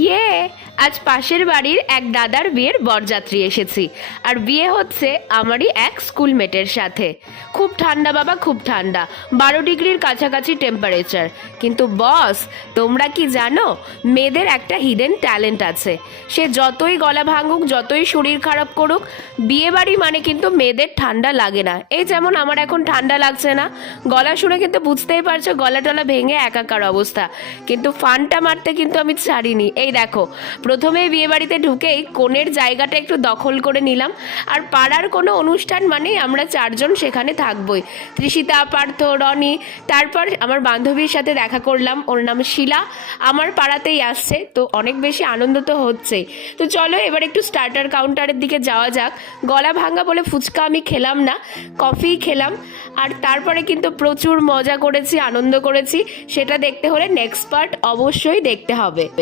ইয়ে, আজ পাশের বাড়ির এক দাদার বিয়ের বরযাত্রী এসেছি। আর বিয়ে হচ্ছে আমারই এক স্কুলমেটের সাথে। খুব ঠান্ডা বাবা, খুব ঠান্ডা, 12 ডিগ্রির কাছাকাছি টেম্পারেচার। কিন্তু বস, তোমরা কি জানো, মেয়েদের একটা হিডেন ট্যালেন্ট আছে। সে যতই গলা ভাঙুক, যতই শরীর খারাপ করুক, বিয়ে বাড়ি মানে কিন্তু মেয়েদের ঠান্ডা লাগে না। এই যেমন আমার এখন ঠান্ডা লাগছে না, গলা শুনে কিন্তু বুঝতেই পারছো গলা টলা ভেঙে একাকার অবস্থা। কিন্তু ফানটা মারতে কিন্তু আমি ছাড়িনি। এই দেখো, প্রথমেই বিয়ে বাড়িতে ঢুকেই কোণের জায়গাটা একটু দখল করে নিলাম। আর পাড়ার কোনো অনুষ্ঠান মানেই আমরা চারজন সেখানে থাকবই, তৃষিতা, পার্থ, রনি। তারপর আমার বান্ধবীর সাথে দেখা করলাম, ওর নাম শিলা, আমার পাড়াতেই আসছে, তো অনেক বেশি আনন্দ তো হচ্ছেই। তো চলো এবার একটু স্টার্টার কাউন্টারের দিকে যাওয়া যাক। গলা ভাঙা বলে ফুচকা আমি খেলাম না, কফি খেলাম। আর তারপরে কিন্তু প্রচুর মজা করেছি, আনন্দ করেছি। সেটা দেখতে হলে নেক্সট পার্ট অবশ্যই দেখতে হবে।